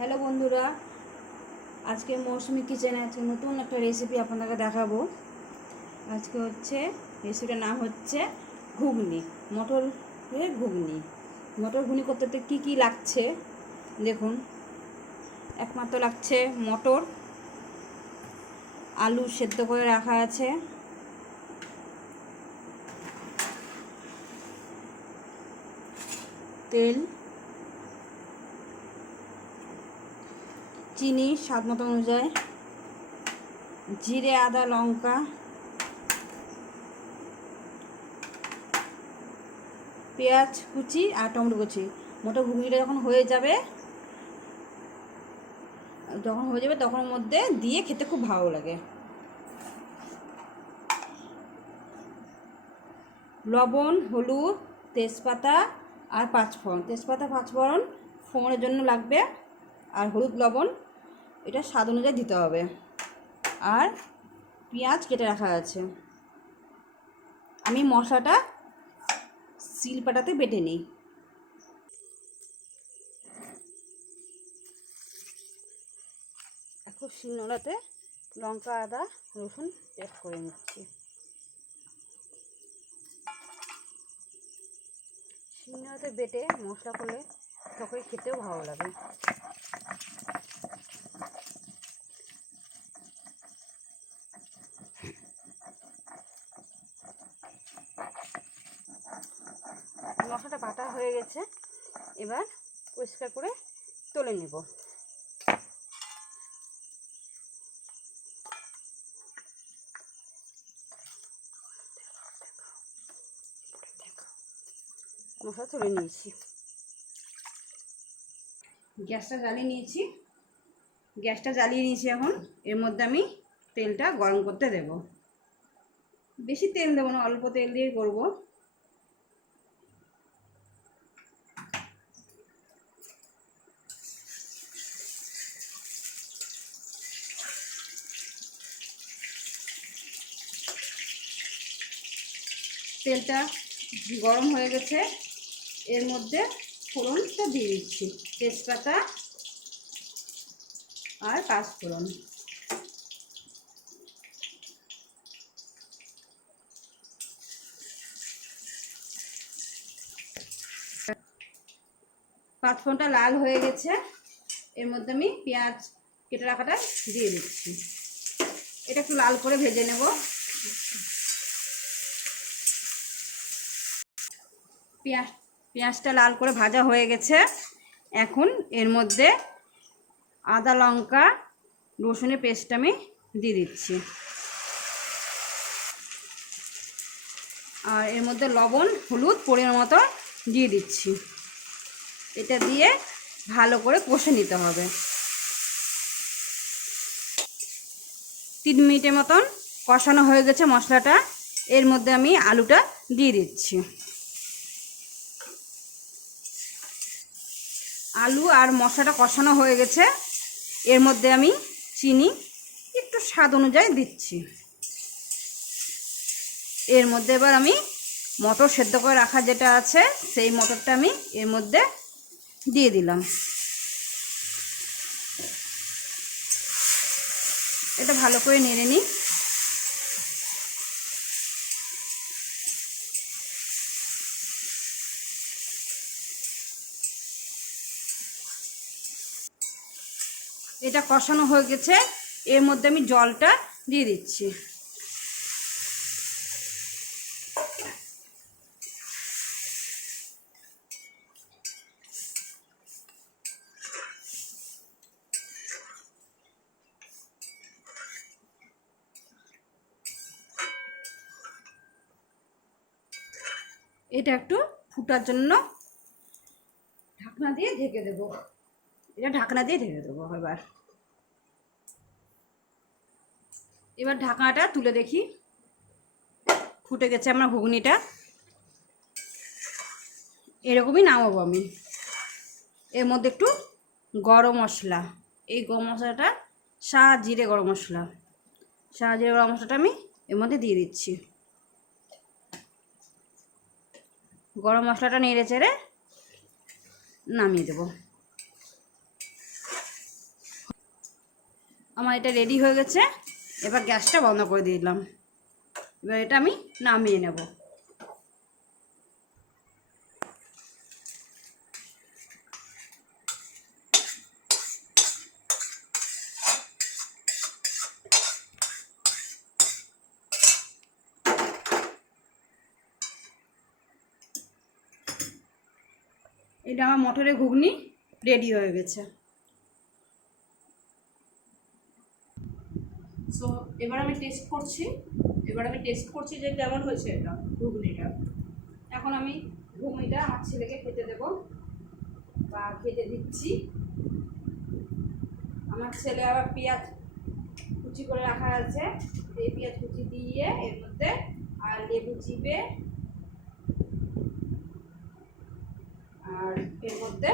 Hello বন্ধুরা, আজকে মৌসুমি কিচেনে নতুন একটা রেসিপি আপনাদেরকে দেখাবো। আজকে রেসিপিটার নাম হচ্ছে ঘুগনি, মটরের ঘুগনি। মটর ঘুগনি করতে কী কী লাগছে দেখুন। একমাত্র লাগছে মটর, আলু সেদ্ধ করে রাখা আছে, তেল, চিনি স্বাদ মতো অনুযায়ী, জিরে আদা লঙ্কা, পেঁয়াজ কুচি আর টমেটো কুচি। মটর ঘুগনিটা যখন হয়ে যাবে তখন মধ্যে দিয়ে খেতে খুব ভালো লাগে। লবণ, হলুদ, তেজপাতা আর পাঁচফোড়ন। তেজপাতা পাঁচফোড়ন ফোড়নের জন্য লাগবে, আর হলুদ লবণ এটা স্বাদ অনুযায়ী দিতে হবে। আর পেঁয়াজ কেটে রাখা আছে। আমি মশলাটা শিলপাটাতে বেটে নিই। এখন শিলনোড়াতে লঙ্কা আদা রসুন পেস্ট করে নিচ্ছি। শিলনোড়াতে বেটে মশলা করলে তখন খেতেও ভালো লাগে। মশলাটা বাটা হয়ে গেছে, এবার পরিষ্কার করে তুলে নেব। মশলা তুলে নিয়েছি, গ্যাসটা জ্বালিয়ে নিয়েছি। এখন এর মধ্যে আমি তেলটা গরম করতে দেব। বেশি তেল দেবো না, অল্প তেল দিয়ে করব। তেলটা গরম হয়ে গেছে, এর মধ্যে ফোড়নটা দিয়ে দিচ্ছি। তেজপাতা আর পাঁচফোড়ন। পাঁচফোড়নটা লাল হয়ে গেছে, এর মধ্যে আমি পেঁয়াজ কেটে রাখাটা দিয়ে দিচ্ছি। এটা একটু লাল করে ভেজে নেব। পেঁয়াজটা লাল করে ভাজা হয়ে গেছে। এখন এর মধ্যে আদা লঙ্কা রসুনের পেস্ট আমি দিয়ে দিচ্ছি, আর এর মধ্যে লবণ হলুদ পরিমাণ মতো দিয়ে দিচ্ছি। এটা দিয়ে ভালো করে কষে নিতে হবে। 3 মিনিটের মতন কষানো হয়ে গেছে মশলাটা। এর মধ্যে আমি আলুটা দিয়ে দিচ্ছি। আলু আর মশলাটা কষানো হয়ে গেছে, এর মধ্যে আমি চিনি একটু স্বাদ অনুযায়ী দিচ্ছি। এর মধ্যে এবার আমি মটর সেদ্ধ করে রাখা যেটা আছে সেই মটরটা আমি এর মধ্যে দিয়ে দিলাম। এটা ভালো করে নেড়ে নিই। এটা কষানো হয়ে গেছে, এর মধ্যে আমি জলটা দিয়ে দিচ্ছি। এটা একটু ফুটার জন্য ঢাকনা দিয়ে ঢেকে দেবো। এবার ঢাকনাটা তুলে দেখি। ফুটে গেছে আমার ঘুগনিটা। এরকমই নামাবো আমি। এর মধ্যে একটু গরম মশলা, এই গরম মশলাটা শাহ জিরে গরম মশলাটা আমি এর মধ্যে দিয়ে দিচ্ছি। গরম মশলাটা নেড়ে চেড়ে নামিয়ে দেব। আমার এটা রেডি হয়ে গেছে। এবার গ্যাসটা বন্ধ করে দিলাম। এবার এটা আমি নামিয়ে নেব। এটা আমার মটরের ঘুগনি রেডি হয়ে গেছে। সো এবার আমি টেস্ট করছি যে কেমন হয়েছে এটা ঘুগনিটা। এখন আমি ঘুগনিটা আমার ছেলেকে খেতে দেবো বা খেতে দিচ্ছি। আমার ছেলে আবার পেঁয়াজ কুচি করে রাখা আছে, এই পেঁয়াজ কুচি দিয়ে এর মধ্যে আর লেবু চিপে আর এর মধ্যে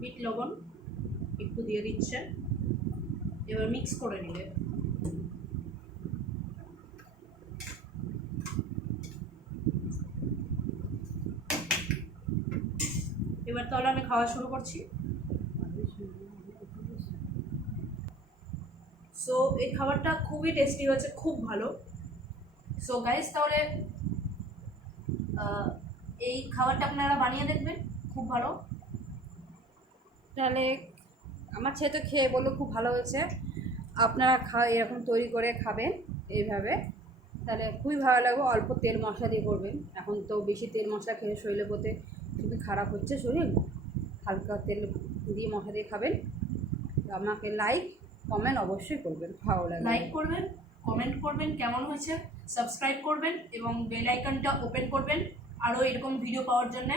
বিট লবণ একটু দিয়ে দিচ্ছে। এবার মিক্স করে নিলে এবার তাহলে আমি খাওয়া শুরু করছি। সো এই খাবারটা খুবই টেস্টি হয়েছে, খুব ভালো। সো গাইস, তাহলে এই খাবারটা আপনারা বানিয়ে দেখবেন, খুব ভালো। তাহলে আমার ছেলে তো খেয়ে বললো খুব ভালো হয়েছে। আপনারা এরকম তৈরি করে খাবেন এইভাবে, তাহলে খুবই ভালো লাগবে। অল্প তেল মশলা দিয়ে করবেন। এখন তো বেশি তেল মশলা খেয়ে শরীরের প্রতি খুবই খারাপ হচ্ছে শরীর। হালকা তেল দিয়ে মশলা দিয়ে খাবেন। আমাকে লাইক কমেন্ট অবশ্যই করবেন, ভালো লাগবে। লাইক করবেন, কমেন্ট করবেন কেমন হয়েছে, সাবস্ক্রাইব করবেন এবং বেল আইকনটা ওপেন করবেন আরও এরকম ভিডিও পাওয়ার জন্য।